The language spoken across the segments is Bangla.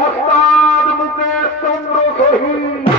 ওস্তাদ মুকেশ চন্দ্র শহীদ।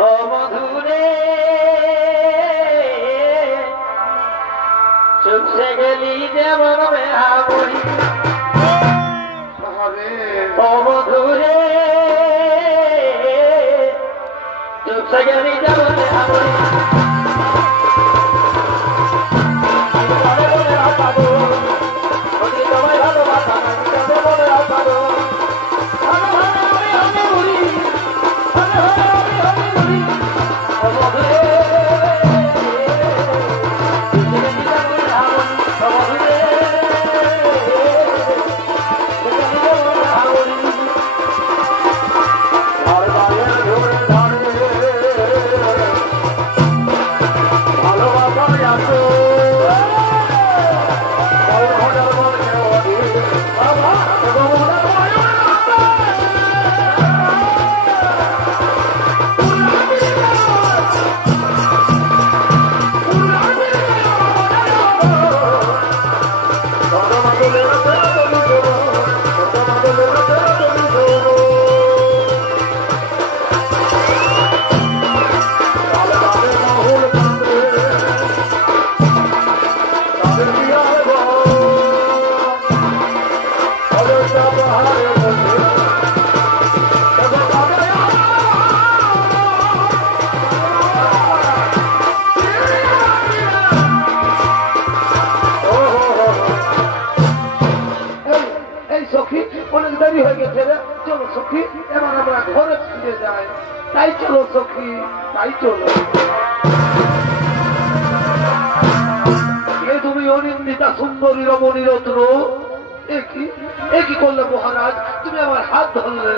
ও মধুরে চুপসে গেলি যেমন বেহাবরি ও মধুরে চুপসে গেলি যেমন বেহাবরি তাই চলো সখী তাই চলো এ তুমি অনিন্দিতা সুন্দরী রমণী রত্ন একই করলে মহারাজ তুমি আমার হাত ধরলে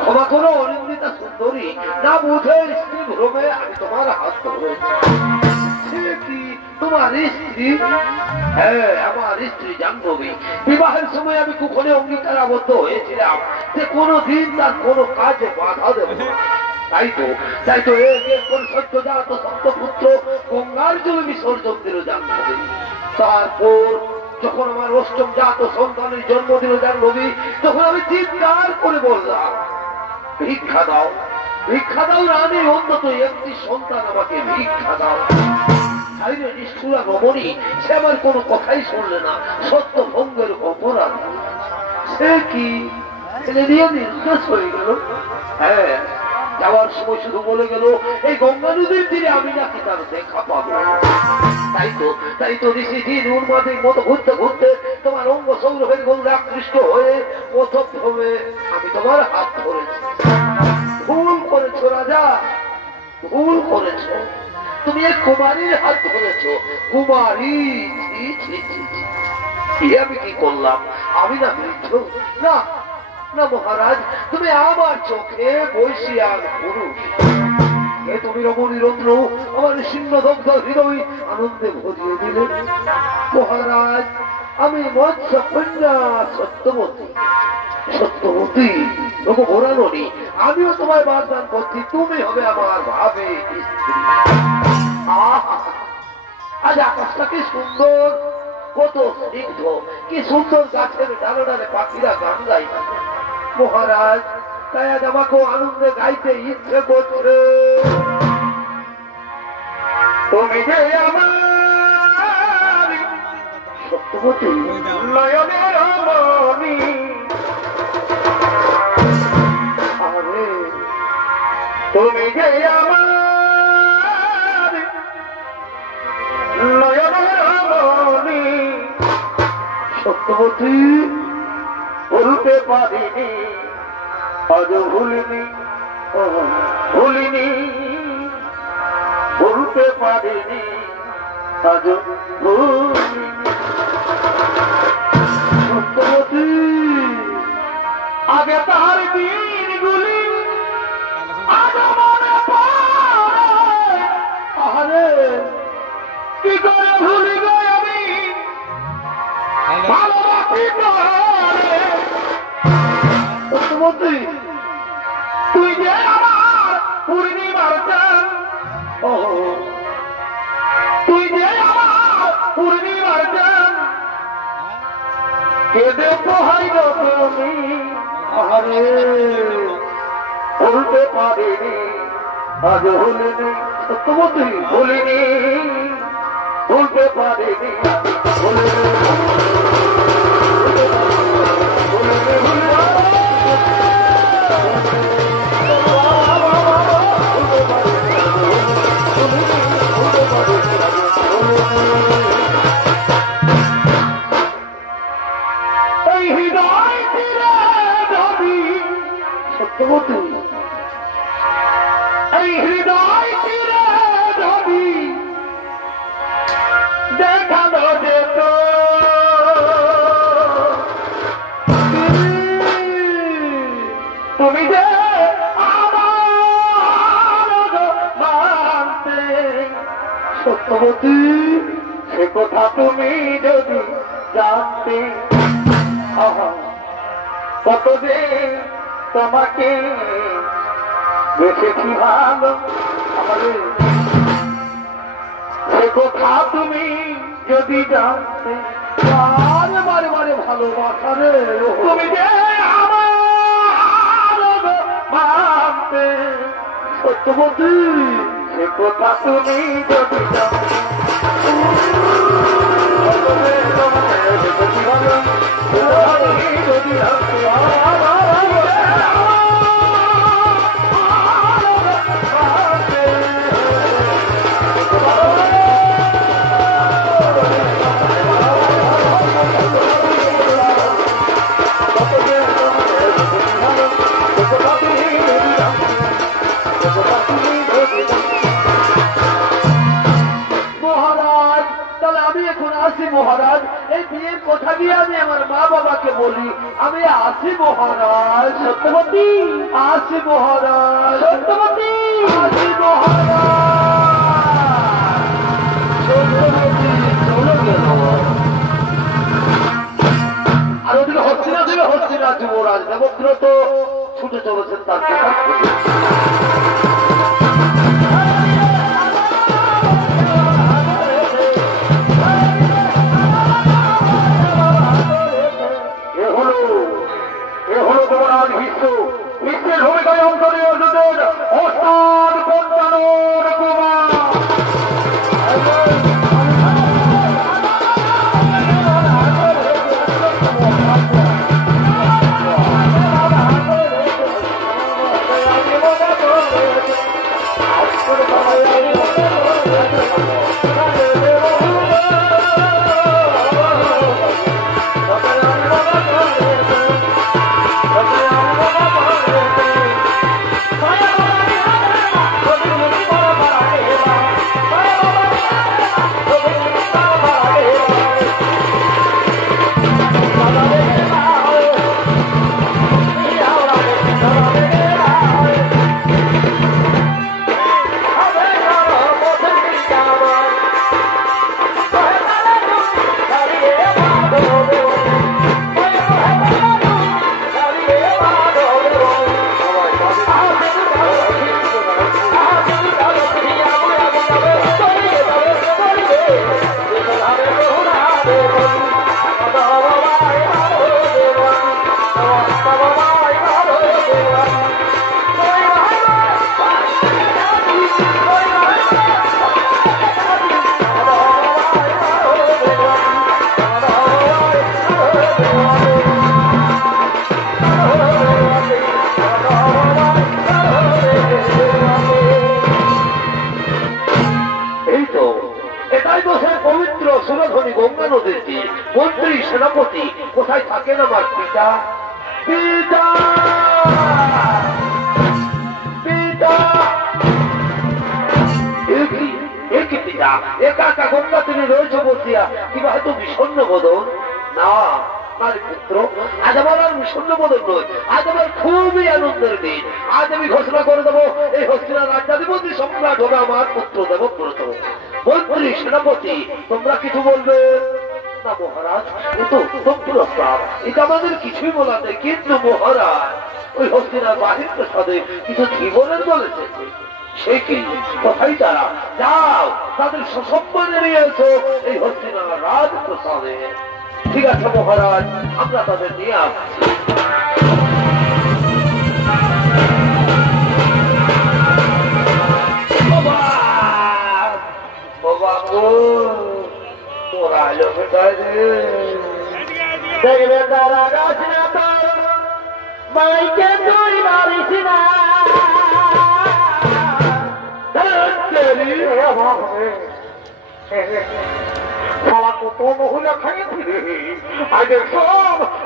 ক্ষমা করো অনিন্দিতা সুন্দরী না বুঝে স্ত্রী ভ্রমে আমি তোমার হাত ধরেছি কি তোমার স্ত্রী হ্যাঁ আমার স্ত্রী জাহ্নবী বিবাহের সময় আমি কুখনে অঙ্গীকার আবদ্ধ হয়েছিলাম যে কোনোদিন তার কোনো কাজে বাধা দেব তাই তো এরপর সত্যজাত সপ্তপুত্র গঙ্গার জলে বিসর্জন দিল জাহ্নবী তারপর যখন আমার অষ্টম জাত সন্তানের জন্ম দিল জাহ্নবী তখন আমি চিৎকার করে বললাম ভিক্ষা দাও রানী অন্তত একটি সন্তান আমাকে ভিক্ষা দাও নিষ্ঠুরা রমণী সে আমার কোনো কথাই শুনলে না সত্য ভঙ্গের অপরাধ সে কি ছেলে দিয়ে নির্দেশ হয়ে গেল হ্যাঁ যাওয়ার সময় শুধু বলে গেল এই গঙ্গা নদীর তীরে আমি নাকি তার দেখা পাবো তাই তো ঋষি দিন উন্মাদের মতো ঘুরতে ঘুরতে তোমার অঙ্গ সৌরভের গৌরে আকৃষ্ট হয়ে প্রথমে আমি তোমার হাত ধরেছি ভুল করেছো রাজা ভুল করেছো তুমি এক কুমারীর হাত ধরেছ কুমারী আমি কি করলাম আমি না বৃদ্ধ না না মহারাজ তুমি আমার চোখে বৈশিয়ান পুরুষ তুমি রমণী রত্ন আমার সিংহদগ্ধ হৃদয় আনন্দে ভরিয়ে দিলে মহারাজ আমি মৎস্য কন্যা সত্যবতী তবু ঘোরানোনি আমিও তোমায় বারদান করছি তুমি হবে আমার ভাবে স্ত্রী আজ আকাশটা কি সুন্দর কত স্নিগ্ধ কি সুন্দর গাছের ডালে ডালে পাখিরা গান গাই মহারাজ তাই আজ আমাকে আনন্দে গাইতে ইচ্ছে করছে তুমি যে আমার সত্যবতী নয়নের মণি আরে তুমি যে আমার সত্যবতী বলতে পারিনি আজ ভুলিনি বলতে পারিনি আজ ভুলিনি সত্যবতী আগে তার দিনগুলি আজ মনে পড়ে আরে কি করে ভুলি গো আমি সত্যবতী তুই যে আমার পূর্ণিমার চাঁদ তুই যে আমার পূর্ণিমার চাঁদ কেঁদে পোহাই গো তুমি আরে ভুলতে পারিনি আজ ভুলিনি সত্যবতী ভুলিনি ভুলতে পারিনি ভুলিনি সত্যবতী এই হৃদয় তীরে ধরি দেখানো যেত তুমি যে আমার মানতে সত্যবতী সে কথা তুমি যদি জানতে কত যে তোমাকে বেশি ভালো আমাদের সে কথা তুমি যদি জানতে বারে বারে বারে ভালোবাসা রে তুমি যে আমার মানতে সত্যবতী সে কথা তুমি যদি জানতে যদি মহারাজ এই বিয়ের কথা দিয়ে আমি আমার মা বাবাকে বলি আমি আসি মহারাজ সত্যবতী আসি মহারাজ সত্যবতী আসি আর ওদিকে হচ্ছে না যুবরাজ দেবত্র তো ছুটে চলেছেন তার বিশ্বের ভূমিকায় অন্তরীয় যুদ্ধের অস্তাদ পঞ্চানোর কুমার মন্ত্রী সেনাপতি কোথায় থাকেন আমার পিতা পিতা পিতা পিতা একা একা গঙ্গা তিনি রয়েছে বসিয়া কিংবা হয়তো বিষণ্ণ বদন না পুত্র আজ আমার আর বিষণ্ণ বদন নয় আজ আমার খুবই আনন্দের দিন আজ আমি ঘোষণা করে দেবো এই হস্তিনা রাজ্যাধিপতি সম্রাট হবে আমার পুত্র দেবব্রত মন্ত্রী সেনাপতি তোমরা কিছু বলবে না মহারাজ এ তো উত্তম পুরস্কার এটা আমাদের কিছুই বলার নেই কিন্তু মহারাজ ওই হস্তিনার বাহির প্রসাদে কিছু জীবনের বলেছে সে কি কোথায় তারা যাও তাদের সসম্মানে নিয়ে এসো এই হস্তিনার রাজপ্রসাদে ঠিক আছে মহারাজ আমরা তাদের নিয়ে আসছি গো মোরাইলো বেটায় রে দেখবে তারা গাছ না তোর মাইকে তুই মারিস না সারা কত মহিলা খাইয়েছি রে আই দেখছো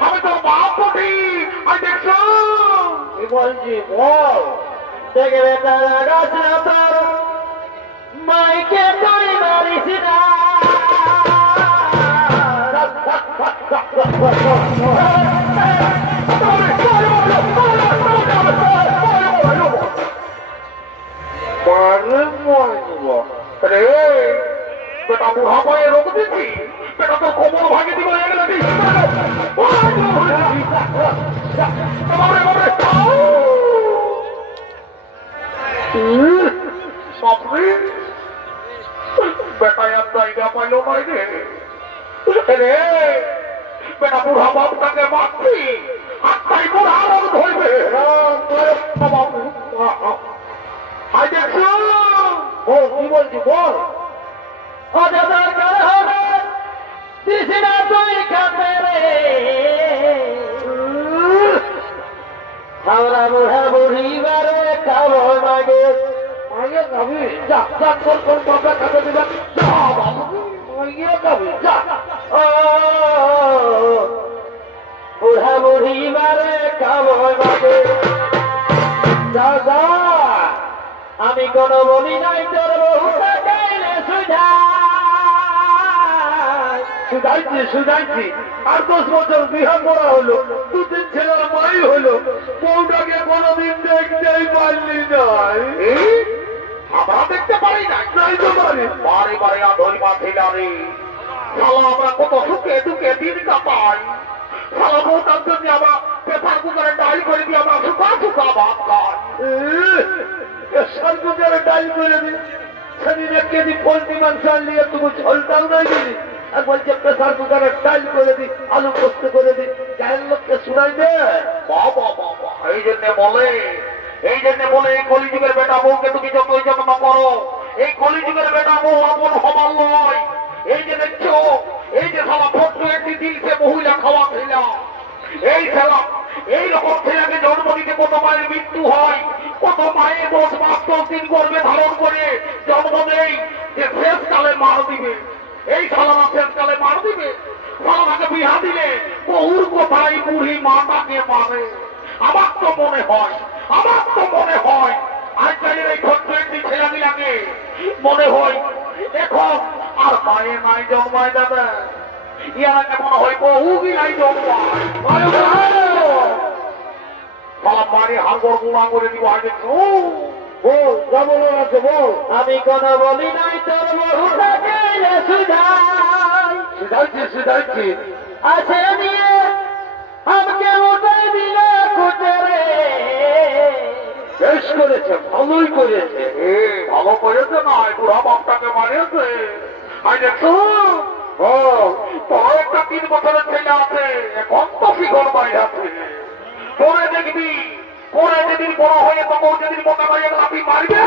আমি তোর বাপ পটি আই দেখছো কি বলছি বল দেখবে তারা গাছ না তোর মাইকে তুই মারিস না রে বেটা বুড়া পায়ে রোগ দিচ্ছি বেটা তো কোমর ভাঙে দিব বেটা আর জায়গা পাইল নাই রে বেটা বুড়া বাপটাকে মারছি আর তাই বুড়া রোগ ধরবে আই দেখছো ও কি বলছি বল অযথার কার হবে তৃষ্ণা তুই খাবে রে হাওড়া বুড়া বুড়ি বারে খাবো মাগে আগে খাবি যা যা তোর তোর বাবা খাতে দিবা যা বাবু আগে খাবি যা ও বুড়া বুড়ি বারে খাবো মাগে যা যা আমি কোনো বলি নাই তোর বহুটা গাইলে সুধাইছি সুধাইছি আর 10 বছর বিহার করা হলো 2-3 ছেলের মাই হলো বউটাকে কোনোদিন দেখতেই পারলি নাই আমরা দেখতে পারি না নাই তো পারি বারে বারে আধরি পাঠিলা রে শালা আমরা কত সুখে দুঃখে দিন কাটাই শালা বউটার জন্য আমরা পেপার কুকারে ডাল করে দিয়ে আমরা সুখা সুখা ভাত খাই প্রেসার কুকারে ডাল করে দিই শরীরে কেজি পোল্ট্রি মাংস আনলিয়ে তুমি ঝোলটাও নাই দিলি আর বলছে প্রেসার কুকারে ডাল করে দিই আলু পোস্ত করে দিই গায়ের লোককে শুনাই দে বাবা বাবা এই জন্য বলে এই কলিযুগের বেটা বউকে তুমি যতই যত্ন করো এই কলিযুগের বেটা বউ আপন হবার নয় এই যে দেখছো এই যে সালা ফটো একটি দিলছে মহিলা খাওয়া ছেলা এই ছেলা এইরকম ছেলেকে জন্ম দিতে কত মায়ের মৃত্যু হয় কত মায়ের 10 মাস 10 দিন গর্ভে ধারণ করে জন্ম দেয় যে শেষকালে মার দিবে এই সালানা শেষকালে মার দিবে সালানাকে বিহা দিলে বহুর কোথায় বুড়ি মাটাকে মারে আমার তো মনে হয় আজকালের এই ছোট্ট একটি ছেলেগুলাকে মনে হয় এখন আর মায়ে নাই জন্মায় যাবে ইয়ারা কেমন হয় বহুগুলাই জন্মায় বাড়ি হাঙ্গর গুণা করে দিব আগে বল যা বলো আছে বল আমি কোনো বলি নাই তোর বহুটা গাইলে সুধাইছি আছে নিয়ে আমাকে উঠাই দিল খুঁজে রে বেশ করেছে ভালোই করেছে ভালো করেছে না বুড়া বাপটাকে মারিয়েছে আই দেখছো তোর একটা 3 বছরের ছেলে আছে এখন তো ফিগর বাইরে আছে পরে দেখবি পরে যেদিন বড় হয়ে তখন যেদিন মোটা বাইরে লাফি মারবে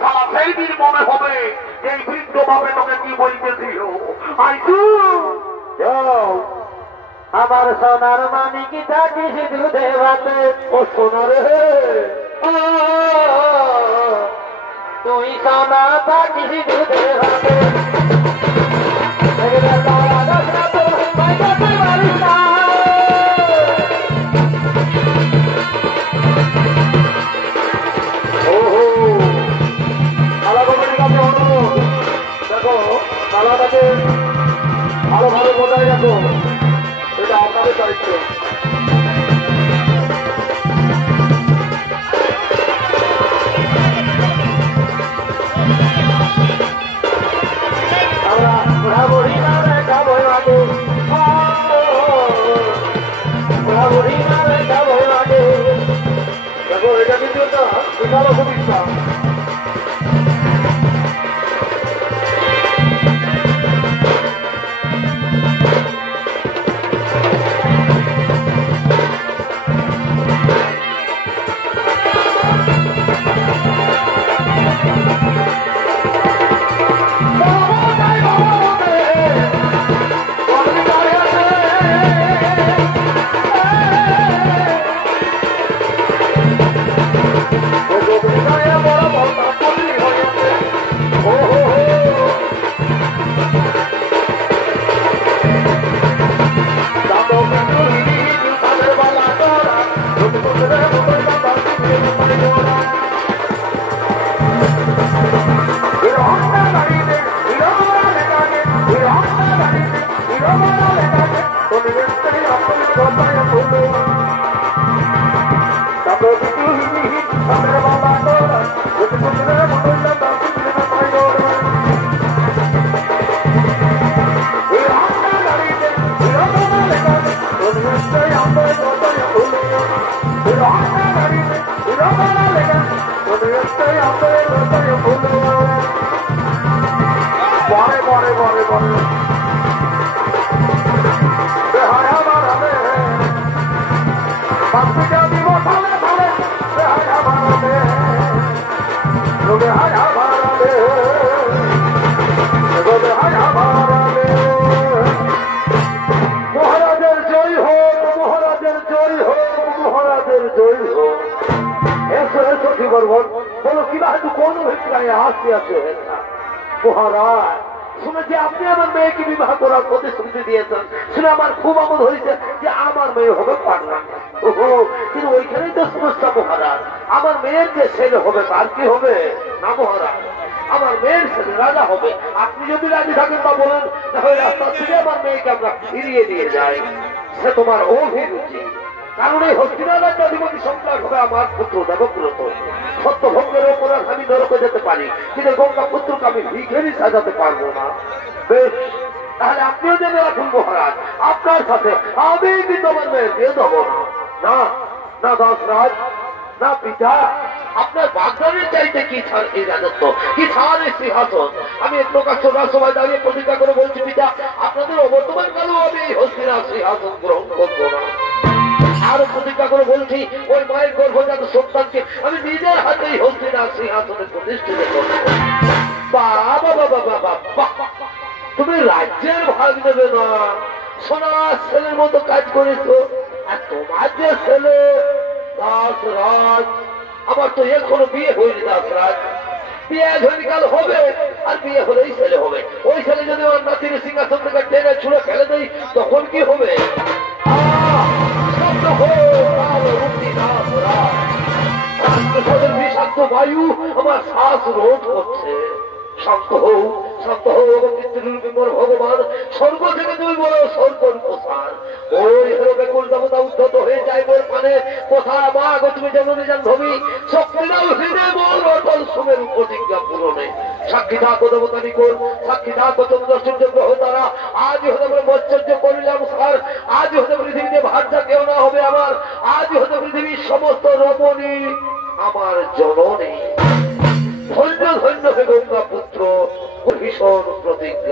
সারা সেই দিন মনে হবে এই বৃদ্ধ ভাবে তোকে কি বলতেছিল আইসু যাও আমার সোনার মানিক থাকিস দুধে ভাতে ও সোনা রে তুই সোনা থাকিস দুধে ভাতে ভালোভাবে বজায় রাখো এটা আপনাদের দায়িত্ব আমরা বুড়াবুড়ি মারে খাবই মাগে বুড়াবুড়ি মারে খাবই মাগে দেখো এটা কিন্তু একটা বিশাল অসুবিধা বলো কিবা হয়তো কোন অভিপ্রায় আসতে আছে মহারাজ শুনেছি আপনি আমার মেয়েকে বিবাহ করার প্রতিশ্রুতি দিয়েছেন শুনে আমার খুব আমোদ হয়েছে যে আমার মেয়ে হবে পারলাম ওহো কিন্তু ওইখানেই তো সমস্যা মহারাজ আমার মেয়ের যে ছেলে হবে তার কি হবে না মহারাজ আমার মেয়ের ছেলে রাজা হবে আপনি যদি রাজি থাকেন বা বলেন তাহলে রাস্তা থেকে আমার মেয়েকে আমরা ফিরিয়ে দিয়ে যাই সে তোমার অভিরুচি কারণ এই হস্তিনাথ অধিপতি সম্রাট হবে আমার পুত্র দেবব্রত সত্যভঙ্গের অপরাধ আমি নরকে যেতে পারি কিন্তু গঙ্গা পুত্রকে আমি ভিখেরি সাজাতে পারবো না বেশ তাহলে আপনিও জেনে রাখুন মহারাজ আপনার সাথে আমি কিন্তু আমার মেয়ের বিয়ে দেবো না না দাসরাজ না পিতা আপনার বাগদানের চাইতে কি ছাড় এই রাজত্ব কি ছাড় এই সিংহাসন আমি প্রকাশ্য রাজসভায় দাঁড়িয়ে প্রতিজ্ঞা করে বলছি পিতা আপনাদের অবর্তমান কালেও আমি এই হস্তিনাথ সিংহাসন গ্রহণ করবো না আরো প্রতিজ্ঞা করে বলছি ওই মায়ের গর্ভজাত সন্তানকে আমি নিজের হাতেই হস্তিনাথ সিংহাসনে প্রতিষ্ঠিত করবো বাবা বাবা বাবা তুমি রাজ্যের ভাগ নেবে না সোনার ছেলের মতো কাজ করেছো আর তোমার যে ছেলে দাসরাজ আমার তো এখনো বিয়ে হয়নি দাসরাজ বিয়ে ধরিকাল হবে আর বিয়ে হলেই ছেলে হবে ওই ছেলে যদি আমার নাতির সিংহাসন থেকে টেনে ছুঁড়ে ফেলে দেয় তখন কি হবে বিষাক্ত বায়ু আমার শ্বাস রোধ করছে শান্ত হও শান্ত হও ভগবান স্বর্গ থেকে তুমি বলো স্বর্গর প্রসার ওই হেরোকে কলকাতা উদ্ধত হয়ে যায় মোর পানে কোথায় মা গো তুমি জননী জাহ্নবী শক্তিদাও হৃদয় বল অটল সুমের প্রতিজ্ঞা পূরণে সাক্ষী থাকো দেবতা নিকট সাক্ষী থাকো চন্দ্রসূর্য গ্রহ তারা আজ হতে পারে মৎসর্য করিলাম সার আজ হতে পৃথিবীতে ভাষা কেউ না হবে আমার আজ হতে পৃথিবীর সমস্ত রমণী আমার জননী ধন্য ধন্য হে গঙ্গা পুত্র ভীষণ প্রতিজ্ঞা